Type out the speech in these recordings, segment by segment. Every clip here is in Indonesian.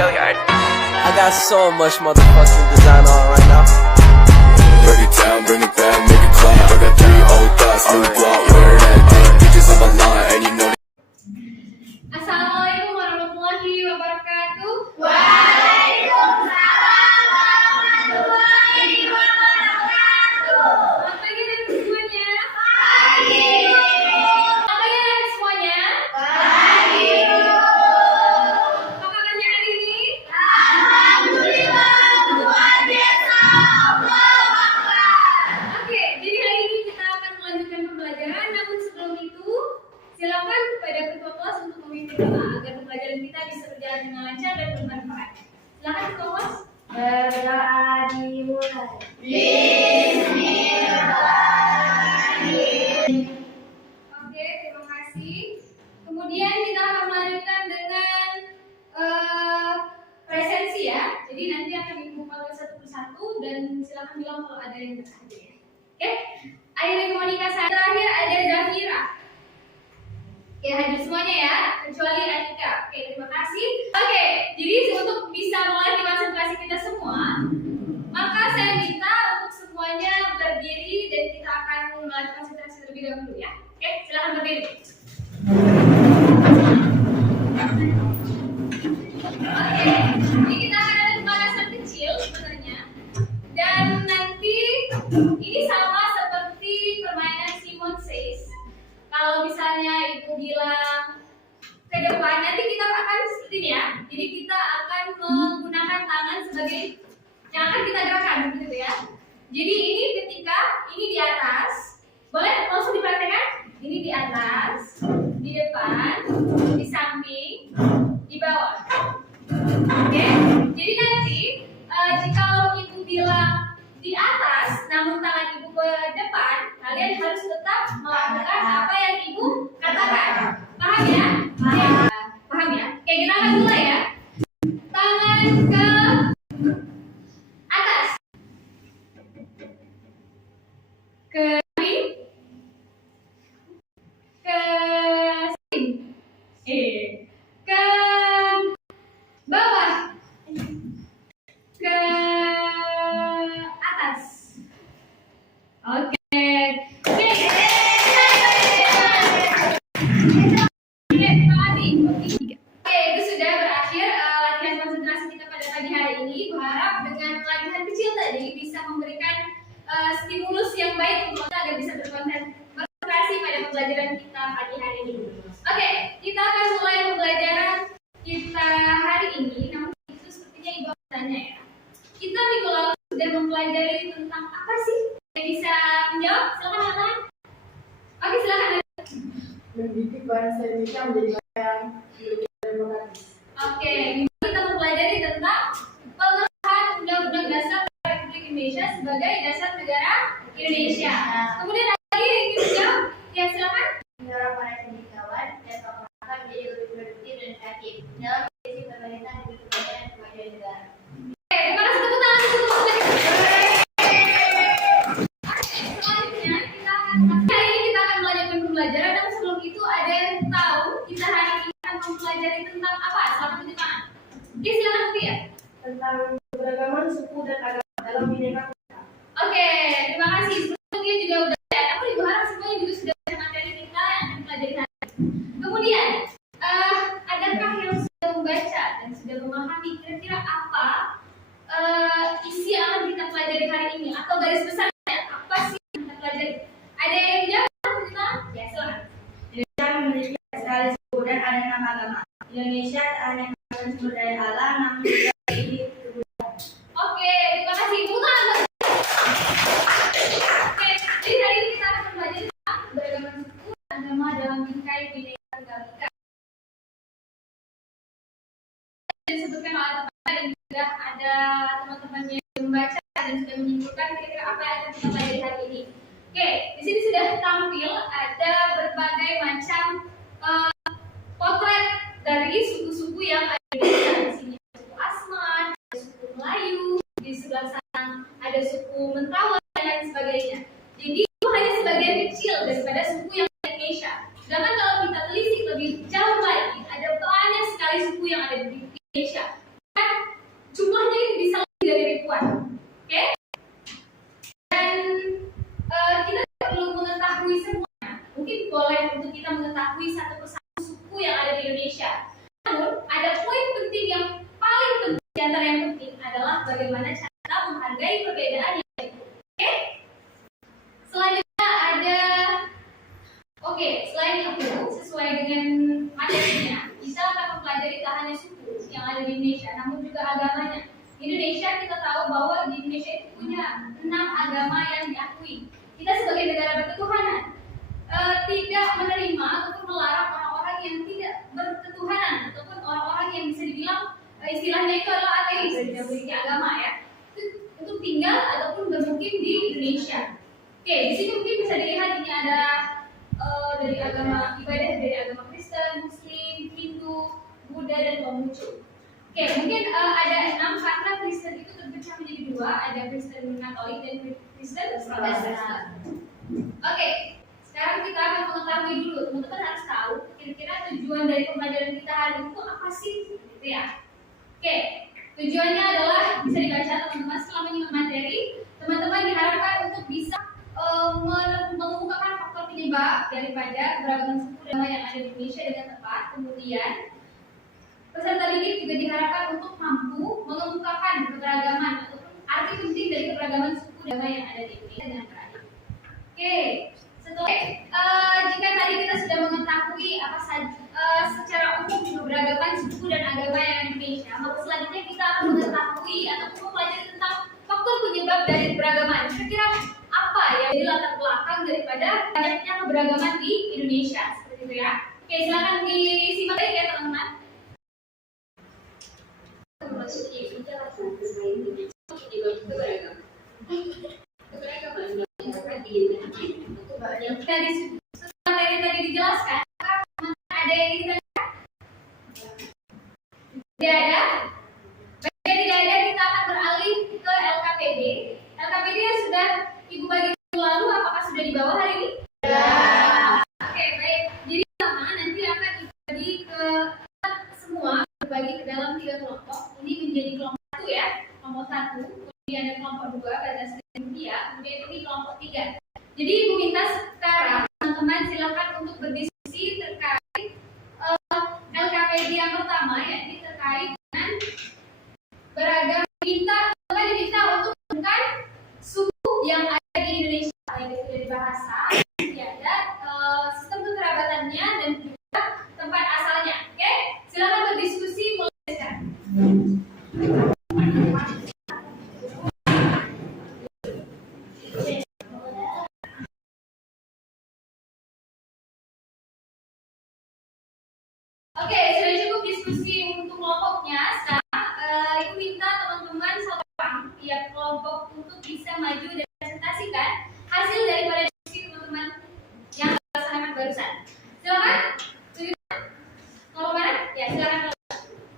I got so much motherfucking design on right now. Break it down, bring it back, make it clap. I got 3 old thoughts, new block, where that thing. Bitches on my line, and you know. Assalamualaikum warahmatullahi wabarakatuh. Waalaikumsalam warahmatullahi wabarakatuh. Selamat pagi semuanya. Pagi. Selamat pagi semuanya. Pagi. Apa kabarnya hari ini? Alhamdulillah luar biasa. Allahu Akbar. Oke, jadi hari ini kita akan melanjutkan pembelajaran. Namun sebelum itu, silakan kepada ketua kelas untuk memimpin doa agar pembelajaran kita bisa berjalan dengan lancar dan bermanfaat. Silakan ketua kelas. Berdoa dimulai. Oke, terima kasih. Kemudian kita akan melanjutkan dengan presensi ya. Jadi nanti akan dibuka satu persatu dan silakan bilang kalau ada yang berhadir ya. Oke, Airi Monika saya terakhir ada Zafira. Oke, hadir semuanya ya, kecuali Anika. Oke, terima kasih. Oke, jadi untuk bisa melatih konsentrasi kita semua, maka saya minta untuk semuanya berdiri dan kita akan melatih konsentrasi terlebih dahulu ya. Oke, silakan berdiri. Oke, ini kita akan ada pembahasan kecil sebenarnya. Dan nanti ini sama seperti permainan Simon Says. Kalau misalnya ibu bilang ke depan, nanti kita akan seperti ini ya. Jadi kita akan menggunakan tangan sebagai yang akan kita gerakan, begitu ya. Jadi ini ketika ini di atas, boleh langsung dipraktekkan. Ini di atas, di depan, di samping, di bawah. Oke. Jadi nanti jika ibu bilang di atas, namun tangan ibu ke depan, kalian harus tetap melakukan apa yang ibu katakan. Paham ya? Paham ya? Oke, kita akan mulai ya. Tangan ke atas, ke samping, ke samping, ke bawah, ke atas. Oke. Oke. Terima kasih. Oke, itu sudah berakhir latihan konsentrasi kita pada pagi hari ini. Berharap dengan latihan kecil tadi bisa memberikan stimulus yang baik untuk kita agar bisa berkonsentrasi pada pembelajaran kita pagi hari ini. Oke, kita akan mulai pembelajaran kita hari ini. Namun itu sepertinya ibu tanya ya. Kita minggu lalu sudah mempelajari tentang apa sih? Yang bisa menjawab? Silakan teman-teman. Oke, silakan. Mendidik bangsa Indonesia menjadi bangsa yang demokratis. Oke, kita mempelajari tentang pengesahan Undang-Undang Dasar Republik Indonesia sebagai dasar negara Indonesia. Kemudian ada lagi yang ingin menjawab? Ya, silakan. Mendorong para cendekiawan dan tokoh masyarakat menjadi lebih produktif dan kreatif dalam sisi pemerintah demi kebaikan dan kemajuan negara. Oke, terima kasih tepuk tangan untuk selanjutnya hari ini kita akan melanjutkan pembelajaran. Namun sebelum itu ada yang tahu kita hari ini akan mempelajari tentang apa? Selamat tunjuk tangan. Oke, silakan Upi ya. Tentang keberagaman suku dan agama dalam Bhinneka Tunggal Ika. Oke, terima kasih. Sebelumnya juga udah ya. Aku ibu harap semuanya juga sudah baca materi kita yang akan pelajari hari ini. Kemudian, adakah yang sudah membaca dan sudah memahami kira-kira apa isi yang akan kita pelajari hari ini atau garis besarnya apa sih yang kita pelajari? Ada yang jawab? Ya, silakan. Indonesia memiliki sekali suku dan ada 6 agama. Indonesia tak hanya menggunakan sumber daya alam, namun juga memiliki kebudayaan. Oke, terima kasih. Tepuk tangan. Oke, jadi hari ini kita akan belajar tentang keberagaman suku dan agama dalam bingkai Bhinneka Tunggal Ika. Disebutkan oleh teman dan juga ada teman-teman yang membaca dan sudah menyimpulkan kira-kira apa yang akan kita pelajari hari ini. Oke, di sini sudah tampil ada berbagai macam potret dari suku-suku yang ada di Indonesia. Di sini ada suku Asmat, ada suku Melayu, di sebelah sana ada suku Mentawai dan lain sebagainya. Jadi itu hanya sebagian kecil daripada suku yang ada di Indonesia. Sedangkan kalau kita telisik lebih jauh lagi, ada banyak sekali suku yang ada di Indonesia. bagaimana cara menghargai perbedaan yang itu. Oke? Selanjutnya ada selain itu sesuai dengan materinya, kita akan mempelajari tak hanya suku yang ada di Indonesia, namun juga agamanya. Di Indonesia kita tahu bahwa di Indonesia itu punya 6 agama yang diakui. Kita sebagai negara berketuhanan tidak menerima ataupun melarang orang-orang yang tidak berketuhanan ataupun orang-orang yang bisa dibilang istilahnya itu adalah ateis, tidak memiliki agama ya, untuk tinggal ataupun bermukim di Indonesia. Oke, di sini mungkin bisa dilihat ini ada dari agama ibadah dari agama Kristen, Muslim, Hindu, Buddha dan Konghucu. Oke, mungkin ada 6 karena Kristen itu terpecah menjadi 2, ada Kristen Katolik dan Kristen Protestan. Oke, sekarang kita akan mengetahui dulu, teman-teman harus tahu kira-kira tujuan dari pembelajaran kita hari ini itu apa sih, gitu ya. Oke, tujuannya adalah bisa dibaca teman-teman setelah menyimak materi, teman-teman diharapkan untuk bisa mengemukakan faktor penyebab daripada keberagaman suku dan yang ada di Indonesia dengan tepat. Kemudian peserta didik juga diharapkan untuk mampu mengemukakan keberagaman ataupun arti penting dari keberagaman suku dan yang ada di Indonesia dengan baik. Oke, jika tadi kita sudah mengetahui apa saja secara umum keberagaman suku dan agama yang ada di Indonesia, maka selanjutnya kita akan mengetahui ataupun mempelajari tentang faktor penyebab dari keberagaman. Kira-kira apa ya jadi latar belakang daripada banyaknya keberagaman di Indonesia, seperti itu ya. Oke, silakan disimak ya teman-teman. Dari materi tadi dijelaskan, ada yang ditanyakan? Tidak ada? Tidak ada, kita akan beralih ke LKPD. LKPD yang sudah Ibu bagi lalu, apakah sudah dibawa hari ini? Ya. Oke, baik. Jadi sama nanti akan dibagi ke semua, berbagi ke dalam 3 kelompok. Ini menjadi kelompok 1 ya, kelompok 1. Kemudian ada kelompok 2, berdasarkan dia. Kemudian ini kelompok 3. Jadi Ibu minta sekarang teman-teman silakan untuk berdiskusi terkait LKPD yang pertama, yakni terkait dengan beragam. Teman diminta untuk menemukan suku yang ada di Indonesia, baik itu dari bahasa, ada sistem kekerabatannya dan juga tempat asalnya. Oke, silakan berdiskusi mulai sekarang. Oke, sudah cukup diskusi untuk kelompoknya. Sekarang Ibu minta teman-teman satu orang tiap kelompok untuk bisa maju dan presentasikan hasil daripada diskusi teman-teman yang dilaksanakan barusan. Silakan. Kelompok mana? Ya, silakan.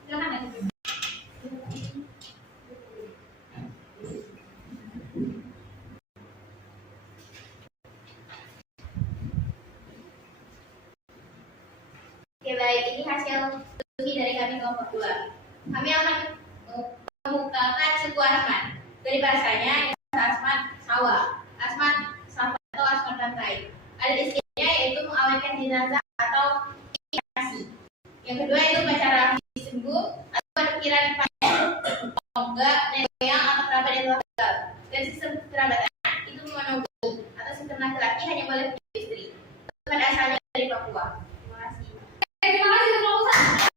Silakan maju. Oke baik, ini hasil diskusi dari kami kelompok 2. Kami akan mengemukakan suku Asmat. Dari bahasanya, Asmat sawah, Asmat sawah atau Asmat pantai. Ada istilah yaitu mengawetkan jenazah atau kremasi. Yang kedua itu upacara disembur atau perkiraan panen, enggak, nenek moyang atau kerabat yang telah meninggal. Dan sistem kerabatannya itu monogami atau sistem laki-laki hanya boleh punya istri. Tempat asalnya dari Papua. Terima kasih. Terima kasih kelompok 1.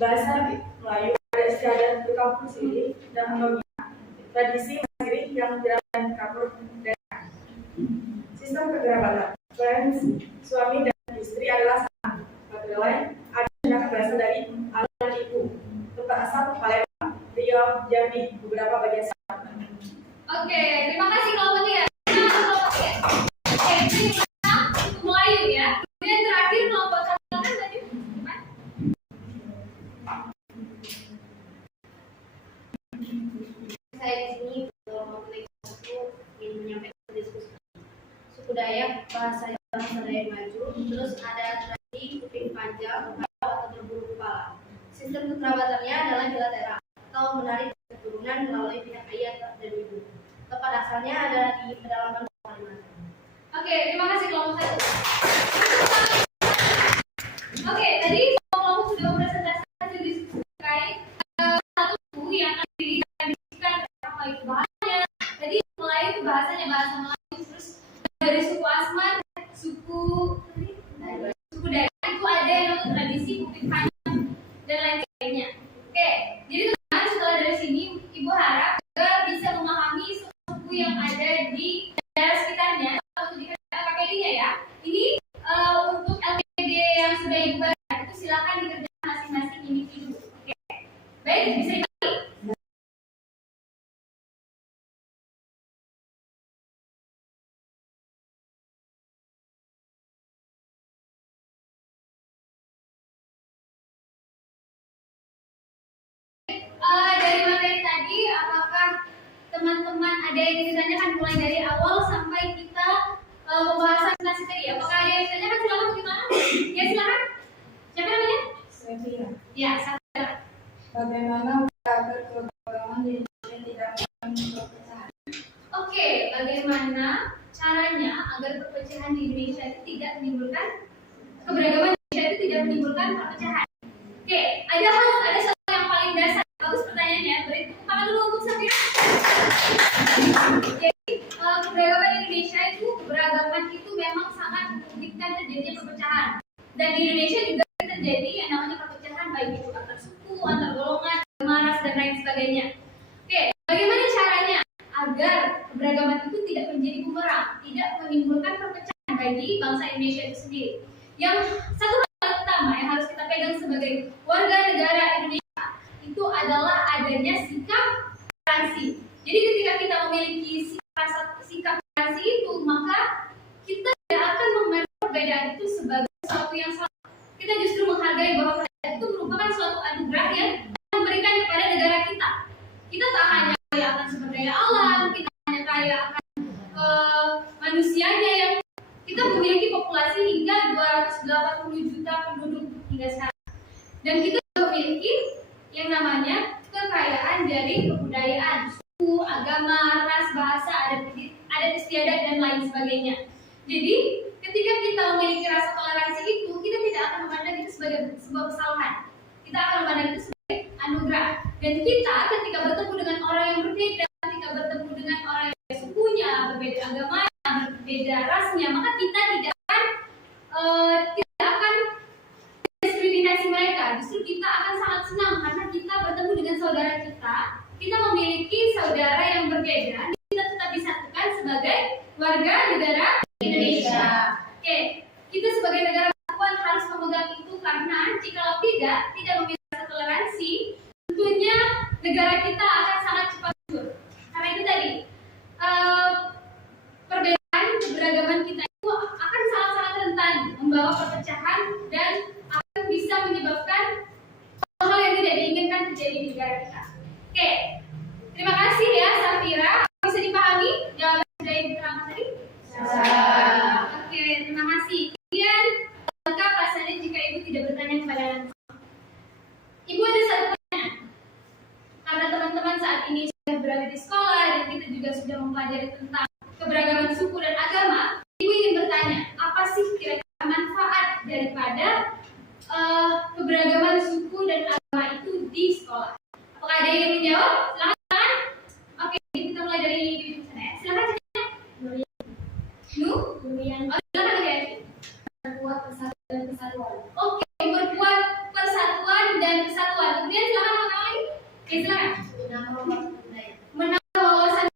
Bahasa Melayu ada istiadat berkampung sendiri dan mendominasi tradisi mandiri yang dilakukan kampung daerah. Sistem kekerabatan suami dan istri adalah sama. Pegawai ada yang berasal dari ayah dan ibu. Tempat asal Palembang, Riau, Jambi, beberapa bagian selatan. Oke, terima kasih kelompok 3. Kelompok 3. Oke, ini untuk Melayu ya. Kemudian terakhir kelompok 1 kan tadi. Saya di sini kelompok 1 ingin menyampaikan diskusi suku Dayak, bahasa Dayak maju, terus ada tradisi kuping panjang atau berbulu kepala. Sistem kekerabatannya bisa dibagi. Dari materi tadi, apakah teman-teman ada yang ditanyakan mulai dari awal sampai kita pembahasan presentasi tadi? Apakah ada yang ditanyakan? Silakan gimana? Ya silakan. Siapa namanya? Safira. Ya, Safira. Bagaimana agar keberagaman di Indonesia tidak menimbulkan perpecahan? Oke, bagaimana caranya agar perpecahan di Indonesia itu tidak menimbulkan keberagaman di Indonesia itu tidak menimbulkan perpecahan? Oke, ada satu yang paling dasar. Bagus pertanyaannya. Beri tepuk tangan dulu untuk Safira. Jadi keberagaman Indonesia itu memang sangat memungkinkan terjadinya perpecahan. Dan di Indonesia juga terjadi yang namanya perpecahan baik itu antar suku, antar golongan, ras dan lain sebagainya. Oke, bagaimana caranya agar keberagaman itu tidak menjadi bumerang, tidak menimbulkan perpecahan bagi bangsa Indonesia itu sendiri? Yang satu hal utama yang harus kita pegang sebagai warga negara Indonesia itu adalah adanya sikap toleransi. Jadi ketika kita memiliki sikap toleransi itu, maka kita tidak akan memandang perbedaan itu sebagai sesuatu yang salah. Kita justru menghargai bahwa perbedaan itu merupakan suatu anugerah yang diberikan kepada negara kita. Kita tak hanya kaya akan sumber daya alam, kita hanya kaya akan manusianya yang kita memiliki populasi hingga 280 juta penduduk hingga sekarang. Dan kita memiliki yang namanya kekayaan dari kebudayaan, suku, agama, ras, bahasa, adat istiadat dan lain sebagainya. Jadi ketika kita memiliki rasa toleransi itu, kita tidak akan memandang itu sebagai sebuah kesalahan. Kita akan memandang itu sebagai anugerah. Dan kita ketika bertemu dengan orang yang berbeda, ketika bertemu dengan orang yang berbeda sukunya, berbeda agamanya, berbeda rasnya, maka kita tidak akan diskriminasi mereka. Justru kita akan sangat senang karena kita bertemu dengan saudara kita. Kita memiliki saudara yang berbeda. Kita tetap disatukan sebagai warga negara Indonesia. Oke, kita sebagai negara kesatuan harus memegang itu karena jikalau tidak memiliki rasa toleransi, tentunya negara kita akan sangat cepat mundur. Karena itu tadi perbedaan keberagaman kita itu akan sangat-sangat rentan membawa perpecahan dan akan bisa menyebabkan hal-hal yang tidak diinginkan terjadi di negara kita. Oke, terima kasih ya Safira. Bisa dipahami jawaban sudah yang diterangkan tadi? Oke, terima kasih. Kemudian, lengkap rasanya jika ibu tidak bertanya kepada anak. Ibu ada satu pertanyaan. Karena teman-teman saat ini sudah berada di sekolah dan kita juga sudah mempelajari tentang keberagaman suku dan agama, ibu ingin bertanya, apa sih kira-kira manfaat daripada keberagaman suku dan agama itu di sekolah? Apakah ada yang ingin menjawab? Silakan. Oke, kita mulai dari ibu sana ya. Silakan. Silakan ya. Membuat persatuan dan kesatuan. Oke, memperkuat persatuan dan kesatuan. Kemudian silakan apa lagi? Oke, silakan. Menambah wawasan.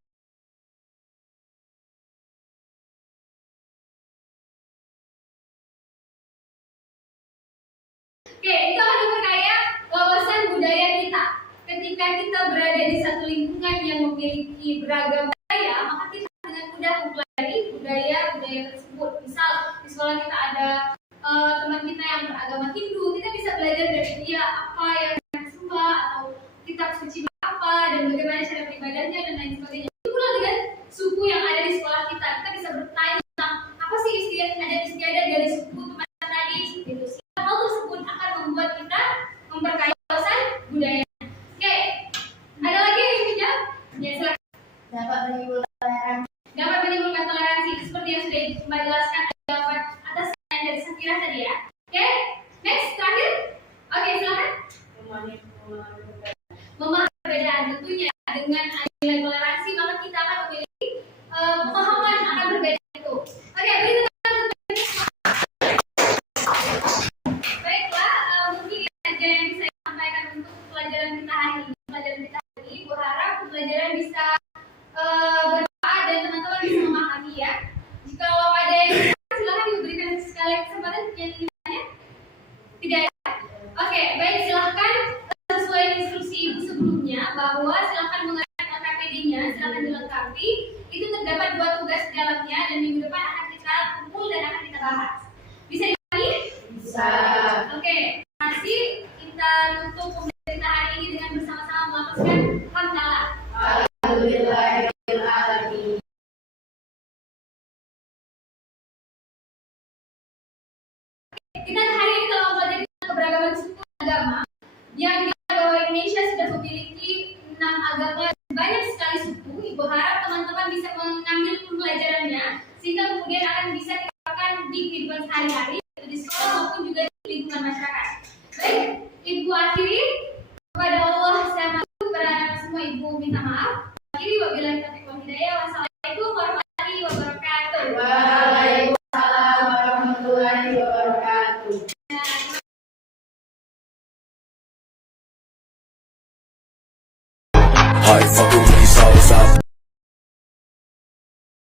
Oke, itu akan memperkaya wawasan budaya kita. Ketika kita berada di satu lingkungan yang memiliki beragam budaya, maka kita dengan mudah mempelajari budaya tersebut. Misal di sekolah kita ada teman kita yang beragama Hindu, kita bisa belajar dari dia apa yang mereka sembah atau kitab suci apa dan bagaimana cara beribadahnya dan lain sebagainya. Itu pula dengan suku yang ada di sekolah kita bisa bertanya tentang apa sih istiadat dari suku teman tadi gitu. Hal tersebut akan membuat kita memperkaya wawasan budaya. Oke, ada lagi yang ingin menjawab? Ya, silakan. Dapat menimbulkan toleransi seperti yang sudah Mbak jelaskan jawaban atas pertanyaan dari Safira tadi ya. Oke, next terakhir. Oke, silakan. Memahami perbedaan tentunya dengan nilai toleransi maka kita akan memiliki pemahaman akan perbedaan itu. Oke, berikutnya. Baiklah, mungkin ini saja yang bisa saya sampaikan untuk pelajaran kita hari ini. Ibu harap pelajaran bisa bermanfaat dan teman-teman bisa memahami ya. Jika ada yang silakan diberikan sekali kesempatan yang ingin bertanya. Tidak ada. Oke, baik, silahkan sesuai instruksi ibu yang dimana bahwa Indonesia sudah memiliki 6 agama, banyak sekali suku. Ibu harap teman-teman bisa mengambil pembelajarannya sehingga kemudian akan bisa diterapkan di kehidupan sehari-hari di sekolah maupun juga di lingkungan masyarakat. Baik, Ibu akhiri kepada Allah saya maaf kepada anak semua, Ibu minta maaf. Akhiri wabillahi taufiq wal hidayah. Wassalamualaikum warahmatullahi wabarakatuh. Waalaikumsalam warahmatullahi wabarakatuh. I fucking with